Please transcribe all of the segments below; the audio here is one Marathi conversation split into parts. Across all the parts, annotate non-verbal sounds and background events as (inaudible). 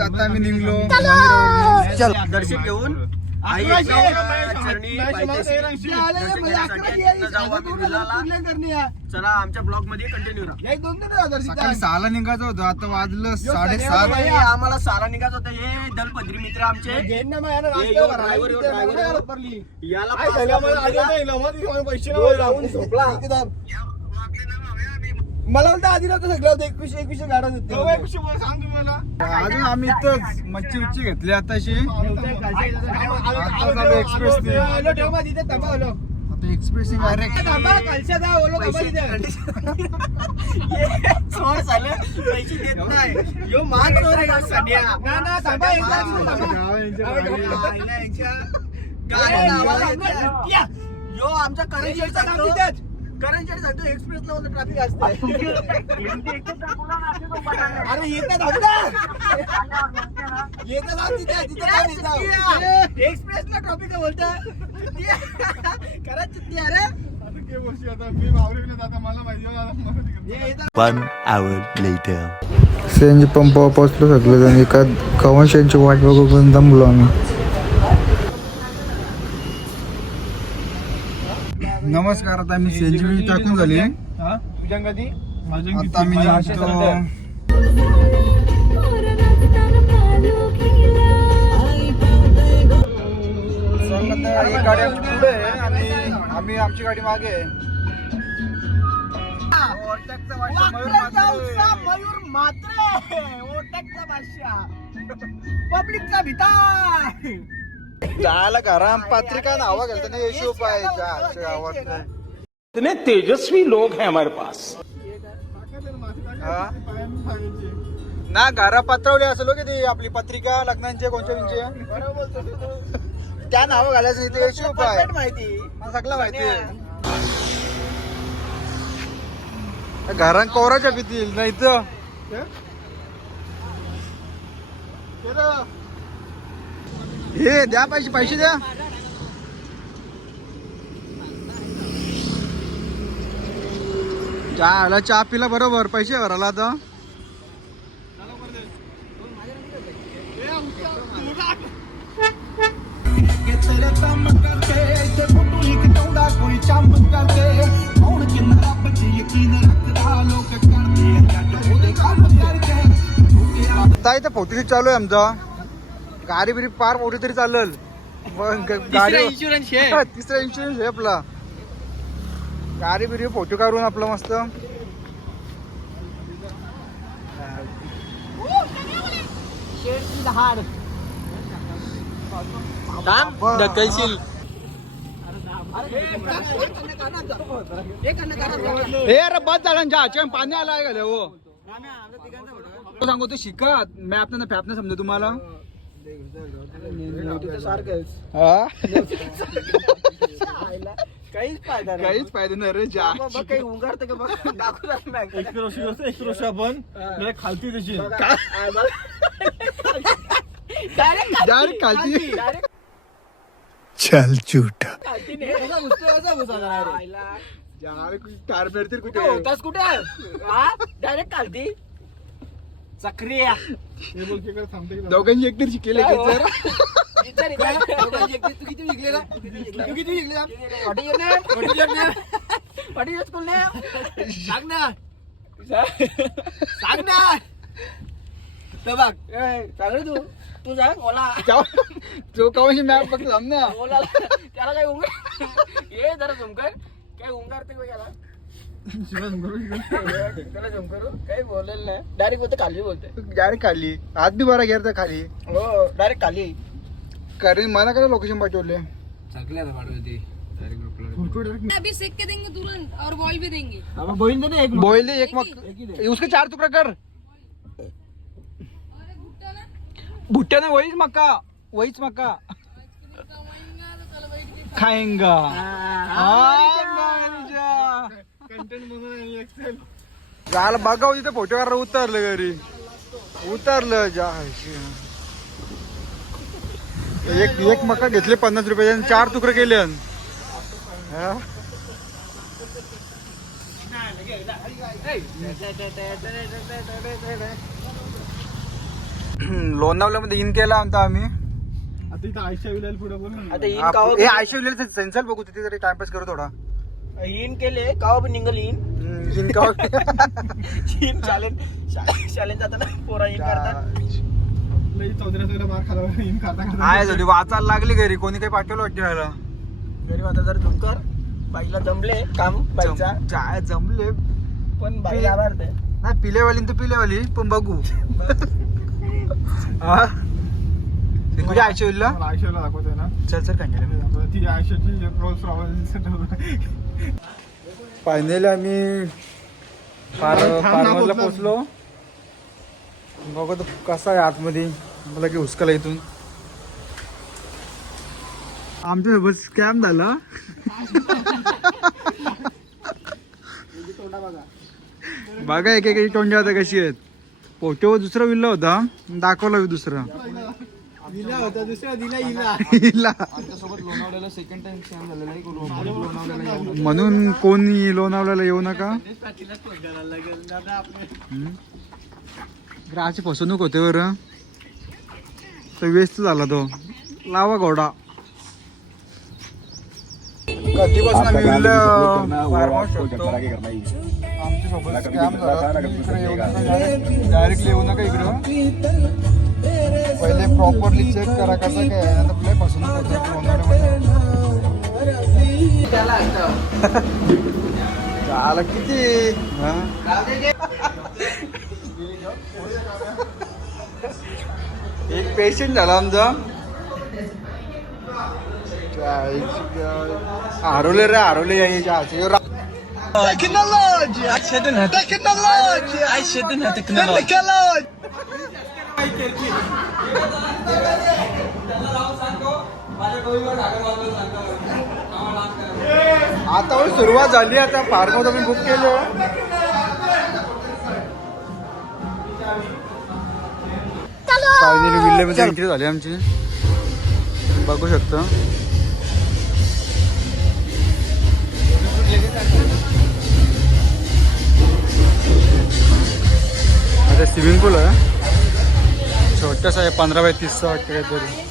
आता आम्ही निघलो. चल! दर्शन घेऊन आई. चला आमच्या ब्लॉगमध्ये कंटिन्यू राहा सहाला निघायचं होतं आता वाजलं हे साडेसात आम्हाला सारा निघाच होतं. हे दलपद्री मित्र आमचे. हे. याला झोपला. मला म्हणता आधी नव्हतं सगळं होतं एकवीसशे एकवीसशे गाड्या होत्या अजून आम्ही इथंच मच्छी उच्ची घेतली आताशी एक्सप्रेस हॅलो ठेव थांबा आता एक्सप्रेस डायरेक्ट थांबा कालच्या दा ओलो पैसे तिथे हे चोर झालं पैसे देत नाही यो मान चोर आहे यो सध्या ना ना थांबा एकदा काय नावाला येते? यो आमच्या करंजेड सांगतो करंजेड सांगतो एक्सप्रेसला होतं ट्रॅफिक असते. (laughs) अरे येतात थांब ना येतात थांब तिथे तिथे काय नाही जाऊ. एक्सप्रेसला ट्रॉफिक बोलतं खरंच चित्ती अरे. हे येतात. One hour later. सीएनजी पंपावर पोहोचलो सगळे जण एका कवंशांची वाट बघून दमलो आम्ही. नमस्कार आता आम्ही सीएनजी टाकून झाली. आता एक गाडी आमची पुढे आणि आम्ही आमची गाडी मागे वाशा मयूर मात्रे. पब्लिकचा भितार जायला घराम पत्रिका नावा घालता नाही येशू पाहिजे आवडत इतने तेजस्वी लोग हैं हमारे पास। ना घरा पत्रवली असलो की ती आपली पत्रिका लग्नांचे कोणच्या विंचे त्या नाव घालायचं नाही ते येशू पाय. परफेक्ट माहिती. सगळं माहिती आहे. घरात कोराच्या पितील नाही तर हे द्या पैसे पैसे द्या. चहा चहा पिला बरोबर पैसे भरायला आता. आता इथं फोटो चालू आहे आमचा. गाडी बिरी पार मोठी तरी चालेल. मग गाडी इन्शुरन्स हा, तिसरा इन्शुरन्स आहे आपला. गाडी बिरी फोटो काढून आपलं मस्त. ढकलशील. हे अरे बस झाला ना चहाच्या पाणी आला आहे का हो? सांगू तू शिकत. मॅप ना फॅप ना समजा तुम्हाला? काहीच फायदा काहीच फायदा नाही रे जा. काही उंगारतं का बघ दाखवू खालती त्याची डायरेक्ट खालची चल झूठा कुठे होतास कुठे? डायरेक्ट कालती चक्रिया दोघांची एकटी शिकेल विचार इथं. तू किती विकलेला तू किती विकलेला What is your name? What is your name? What is your school name? सांग ना सांग ना तर बघ रे तू. तू सांग ओला. तो कवाशी मॅप बघला ना. ओला त्याला काय उंगार ये जरा झुमकर काय उंगारते का याला. त्याला झुमकरू काही बोललेलं नाही डायरेक्ट बोलते खाली. बोलते डायरेक्ट खाली. हात बी बरा घेरता खाली हो डायरेक्ट खाली कारण मला काय लोकेशन पाठवले अभी सीख के देंगे तुरंत और बॉल भी देंगे. बहीण दे ना एक बोले एक मग उसके चार टुकड़ा कर. अरे भुट्टा ना. वहीच मक्का. वहीच मक्का. कमाएंगा झालं बघा तिथे फोटो काढा उतरलं घरी. उतरलं जा एक एक मका घेतले पन्नास रुपयाचे आणि चार तुकडे केले. हा? लोणावल्यामध्ये इन केला होता आम्ही. आता इथं आयशा विलाल पुढे बोल आता इन काव हे? आयशो विलेल सेन्सर बघू तिथे तरी टाइमपास करू थोडा. इन केले काव पण निघल इन। इन का। (laughs) इन चालेल शाळेत जाताना पोरा इन करतात आहे झाली वाचायला लागली घरी कोणी काही पाठवलं वाटतं ह्याला घरी आता जर झुमकर बाईला जमले काम बाईचा. जाय जमले. पण बाईला आवडते नाही पिलेवाली तर पिलेवाली पण बघू. हा? तुझ्या मला आयशाला दाखवतोय ना. चल चल काय केलं ती आयशाची रोल्स रॉयल्स फायनली आम्ही फार ना, फार्मरला पोचलो. बघू तो कसा आहे आतमध्ये. मला की हुसकाला इथून. आमच्यासोबत स्कॅम झाला. बघा एक एक तोंडा आता कशी आहेत. पोटे दुसरा विल्ला होता. दाखवला दुसरा. दिला होता दुसऱ्या दिला हिला हिला. आमच्यासोबत लोणावळ्याला सेकंड टाइम स्कॅम झालेला आहे लोणावळ्याला येऊन म्हणून कोणी लोणावल्याला येऊ नका. ग्राची फसवणूक होते बरं. तर वेस्ट झाला तो. लावा घोडा. कधीपासून आम्ही फार्म हाऊस शोधतो. आमच्यासोबत स्कॅम झाला. डायरेक्टली येऊ नका इकडं. पहिले प्रॉपरली चेक करा कसं काय आहे. आता आपल्या फसवणूक होते लोणावळ्यामध्ये झालं किती? हा? एक पेशंट झाला आमचा. हरवले रे हरवले यायच्या हाती. रा- आता पण सुरुवात झाली आता. फार्म आम्ही बुक केलं. फायनली विल्ल्यामध्ये एंट्री झाली आमची. बघू शकता. आता स्विमिंग पूल आहे. कसं आहे पंधरा बाय तीसचा वाटतं काहीतरी.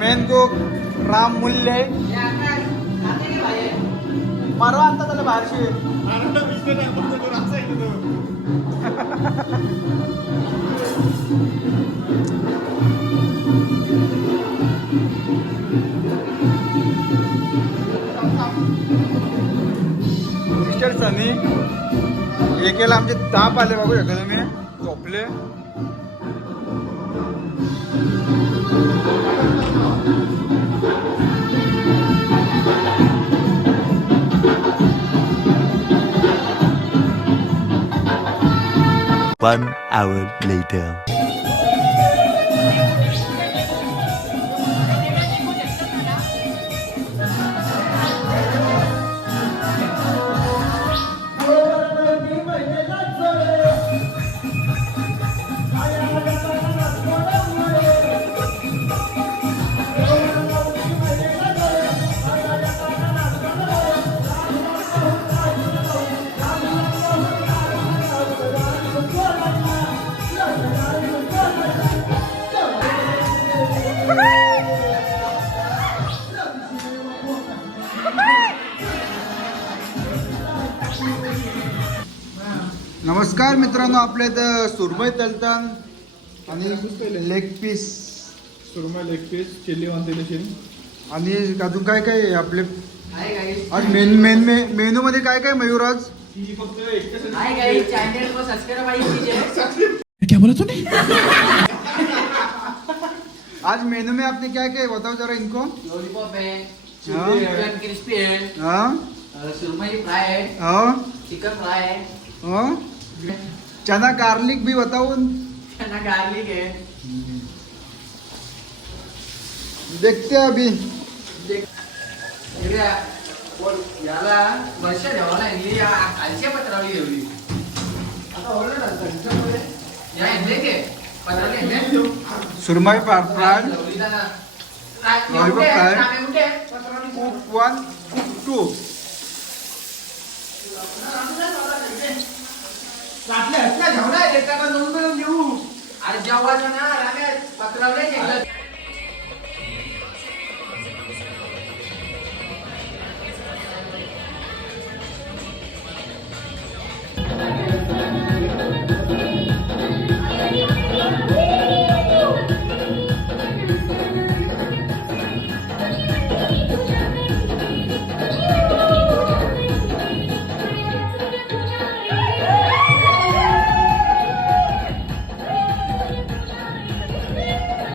मेन राम मूल्य. मारवा आता त्याला बाहेरशी. (laughs) मिस्टर सनी एकेला आमचे ताप आले बघू शकता तुम्ही झोपले One hour later. नमस्कार मित्रांनो आपल्या इथं सुरमई तलतान आणि लेग पीस सुरमई लेग पीस चिल्ली वन दिली आणि अजून काय काय आहे आपले? आज मेन मेन मेनू मध्ये काय काय मयूर आज? हाय गाइस चैनल को सब्सक्राइब आई कीजिए आज मेनू में आपने क्या क्या बताओ जरा इनको. लॉलीपॉप है। चिकन क्रिस्पी है हाँ. और सुरमई फ्राई है हाँ. चिकन फ्राई है हाँ. चना गार्लिक भी बताओ चना गार्लिक है देखते हैं अभी इकडे बोल, याला वर्ष ठेवायला लागली या खालच्या पत्रावली ठेवली आता ओरडत असतात तुमच्यामुळे. या इंदे घे. सुरमई fry. Cook one cook two अरे जेवायचं ना रामेश पत्रावले